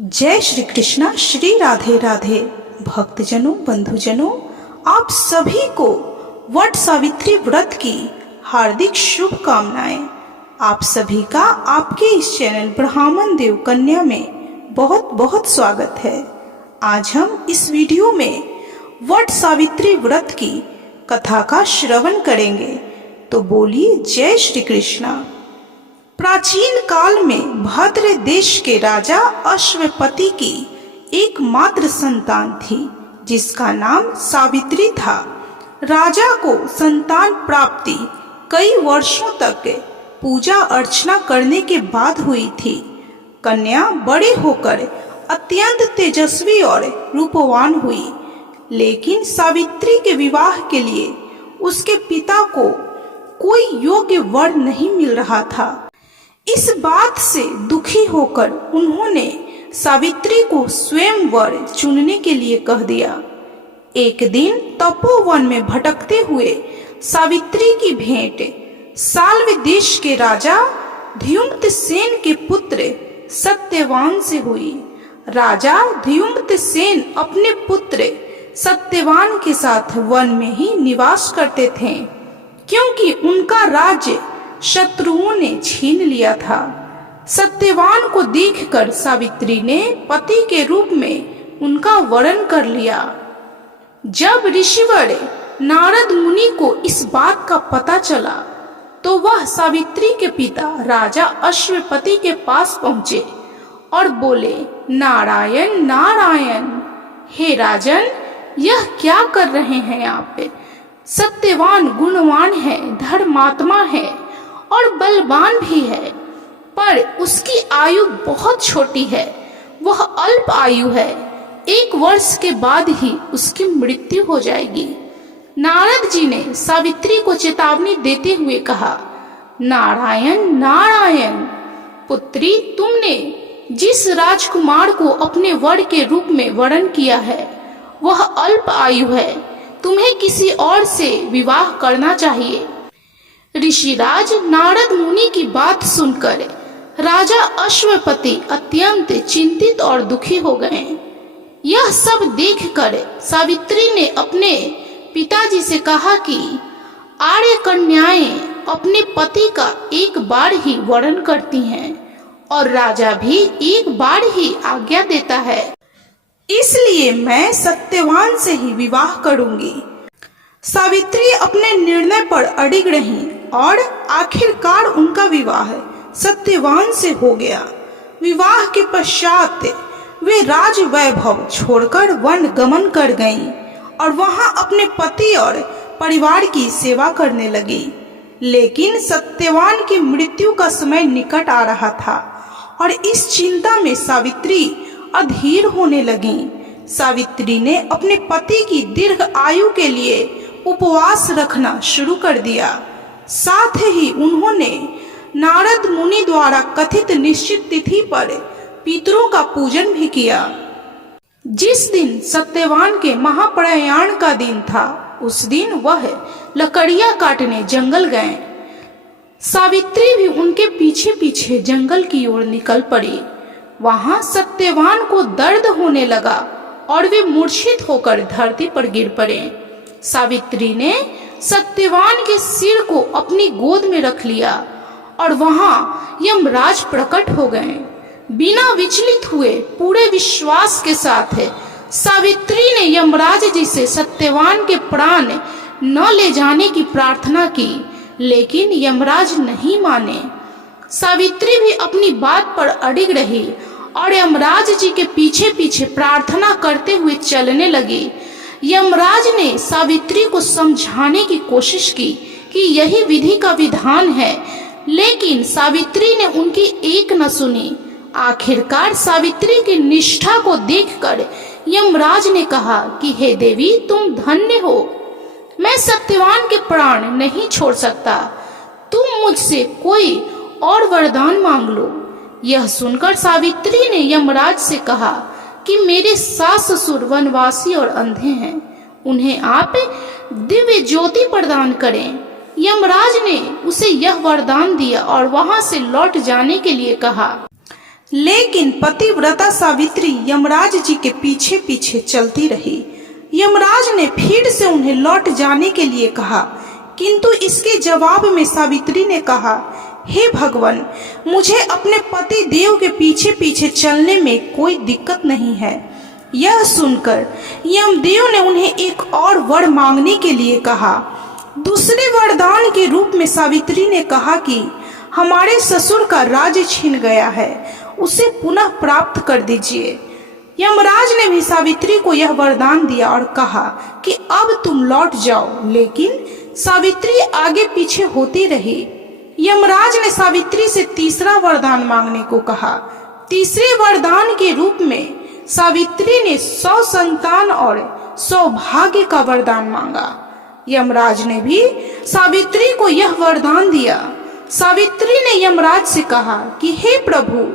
जय श्री कृष्णा, श्री राधे राधे। भक्तजनों, बंधुजनों, आप सभी को वट सावित्री व्रत की हार्दिक शुभकामनाएं। आप सभी का आपके इस चैनल ब्राह्मण देव कन्या में बहुत बहुत स्वागत है। आज हम इस वीडियो में वट सावित्री व्रत की कथा का श्रवण करेंगे। तो बोलिए जय श्री कृष्णा। प्राचीन काल में भद्र देश के राजा अश्वपति की एकमात्र संतान थी, जिसका नाम सावित्री था। राजा को संतान प्राप्ति कई वर्षों तक पूजा अर्चना करने के बाद हुई थी। कन्या बड़े होकर अत्यंत तेजस्वी और रूपवान हुई, लेकिन सावित्री के विवाह के लिए उसके पिता को कोई योग्य वर नहीं मिल रहा था। इस बात से दुखी होकर उन्होंने सावित्री को स्वयं वर चुनने के लिए कह दिया। एक दिन तपोवन में भटकते हुए सावित्री की भेंट साल्व देश के राजा ध्युम्त सेन के पुत्र सत्यवान से हुई। राजा ध्युम्त सेन अपने पुत्र सत्यवान के साथ वन में ही निवास करते थे, क्योंकि उनका राज्य शत्रुओं ने छीन लिया था। सत्यवान को देखकर सावित्री ने पति के रूप में उनका वरण कर लिया। जब ऋषिवर नारद मुनि को इस बात का पता चला, तो वह सावित्री के पिता राजा अश्वपति के पास पहुंचे और बोले, नारायण नारायण, हे राजन, यह क्या कर रहे हैं आप? सत्यवान गुणवान है, धर्मात्मा है और बलवान भी है, पर उसकी आयु बहुत छोटी है। वह अल्प आयु है, 1 वर्ष के बाद ही उसकी मृत्यु हो जाएगी। नारद जी ने सावित्री को चेतावनी देते हुए कहा, नारायण नारायण, पुत्री, तुमने जिस राजकुमार को अपने वर के रूप में वरण किया है, वह अल्प आयु है। तुम्हें किसी और से विवाह करना चाहिए। ऋषिराज नारद मुनि की बात सुनकर राजा अश्वपति अत्यंत चिंतित और दुखी हो गए। यह सब देखकर सावित्री ने अपने पिताजी से कहा कि आर्य कन्याएं अपने पति का एक बार ही वरण करती हैं और राजा भी एक बार ही आज्ञा देता है, इसलिए मैं सत्यवान से ही विवाह करूंगी। सावित्री अपने निर्णय पर अडिग रही और आखिरकार उनका विवाह सत्यवान से हो गया। विवाह के पश्चात वे राज वैभव छोड़कर वन गमन कर गईं और वहां अपने पति और परिवार की सेवा करने लगी। लेकिन सत्यवान की मृत्यु का समय निकट आ रहा था और इस चिंता में सावित्री अधीर होने लगी। सावित्री ने अपने पति की दीर्घ आयु के लिए उपवास रखना शुरू कर दिया। साथ ही उन्होंने नारद मुनि द्वारा कथित निश्चित तिथि पर पितरों का पूजन भी किया। जिस दिन सत्यवान के महाप्रयाण का दिन था, उस दिन वह लकड़ियां काटने जंगल गए। सावित्री भी उनके पीछे पीछे जंगल की ओर निकल पड़ी। वहां सत्यवान को दर्द होने लगा और वे मूर्छित होकर धरती पर गिर पड़े। सावित्री ने सत्यवान के सिर को अपनी गोद में रख लिया और वहां यमराज प्रकट हो गए। बिना विचलित हुए पूरे विश्वास के साथ सावित्री ने यमराज जी से सत्यवान के प्राण न ले जाने की प्रार्थना की, लेकिन यमराज नहीं माने। सावित्री भी अपनी बात पर अडिग रही और यमराज जी के पीछे पीछे प्रार्थना करते हुए चलने लगी। यमराज ने सावित्री को समझाने की कोशिश की कि यही विधि का विधान है, लेकिन सावित्री ने उनकी एक न सुनी। आखिरकार सावित्री की निष्ठा को देखकर यमराज ने कहा कि हे देवी, तुम धन्य हो, मैं सत्यवान के प्राण नहीं छोड़ सकता। तुम मुझसे कोई और वरदान मांग लो। यह सुनकर सावित्री ने यमराज से कहा कि मेरे सास ससुर वनवासी और अंधे हैं, उन्हें आप दिव्य ज्योति प्रदान करें। यमराज ने उसे यह वरदान दिया और वहां से लौट जाने के लिए कहा। लेकिन पतिव्रता सावित्री यमराज जी के पीछे पीछे चलती रही। यमराज ने फिर से उन्हें लौट जाने के लिए कहा, किंतु इसके जवाब में सावित्री ने कहा, हे भगवान, मुझे अपने पति देव के पीछे पीछे चलने में कोई दिक्कत नहीं है। यह सुनकर यमदेव ने उन्हें एक और वर मांगने के लिए कहा। दूसरे वरदान के रूप में सावित्री ने कहा कि हमारे ससुर का राज्य छिन गया है, उसे पुनः प्राप्त कर दीजिए। यमराज ने भी सावित्री को यह वरदान दिया और कहा कि अब तुम लौट जाओ, लेकिन सावित्री आगे पीछे होती रही। यमराज ने सावित्री से तीसरा वरदान मांगने को कहा। तीसरे वरदान के रूप में सावित्री ने 100 संतान और सौभाग्य का वरदान मांगा। यमराज ने भी सावित्री को यह वरदान दिया। सावित्री ने यमराज से कहा कि हे प्रभु,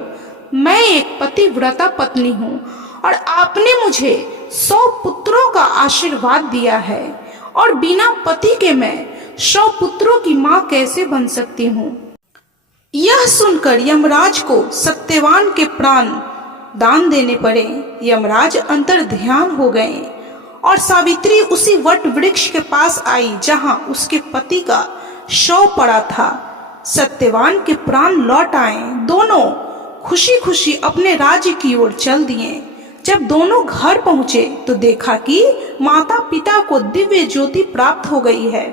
मैं एक पतिव्रता पत्नी हूँ और आपने मुझे 100 पुत्रों का आशीर्वाद दिया है, और बिना पति के मैं 100 पुत्रों की माँ कैसे बन सकती हूँ। यह सुनकर यमराज को सत्यवान के प्राण दान देने पड़े। यमराज अंतर ध्यान हो गए और सावित्री उसी वट वृक्ष के पास आई जहाँ उसके पति का शव पड़ा था। सत्यवान के प्राण लौट आए। दोनों खुशी खुशी अपने राज्य की ओर चल दिए। जब दोनों घर पहुंचे तो देखा कि माता पिता को दिव्य ज्योति प्राप्त हो गई है।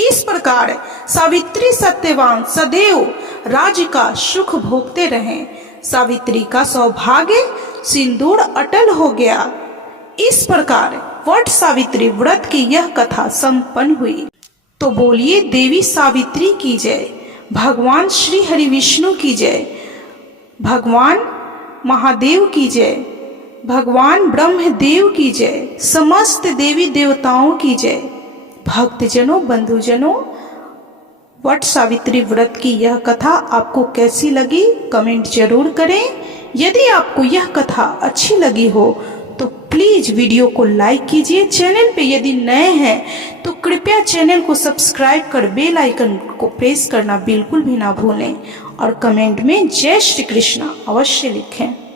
इस प्रकार सावित्री सत्यवान सदैव राज्य का सुख भोगते रहे। सावित्री का सौभाग्य सिंदूर अटल हो गया। इस प्रकार वट सावित्री व्रत की यह कथा संपन्न हुई। तो बोलिए देवी सावित्री की जय, भगवान श्री हरि विष्णु की जय, भगवान महादेव की जय, भगवान ब्रह्मदेव की जय, समस्त देवी देवताओं की जय। भक्तजनों, बंधुजनों, वट सावित्री व्रत की यह कथा आपको कैसी लगी कमेंट जरूर करें। यदि आपको यह कथा अच्छी लगी हो तो प्लीज वीडियो को लाइक कीजिए। चैनल पे यदि नए हैं तो कृपया चैनल को सब्सक्राइब कर बेल आइकन को प्रेस करना बिल्कुल भी ना भूलें और कमेंट में जय श्री कृष्णा अवश्य लिखें।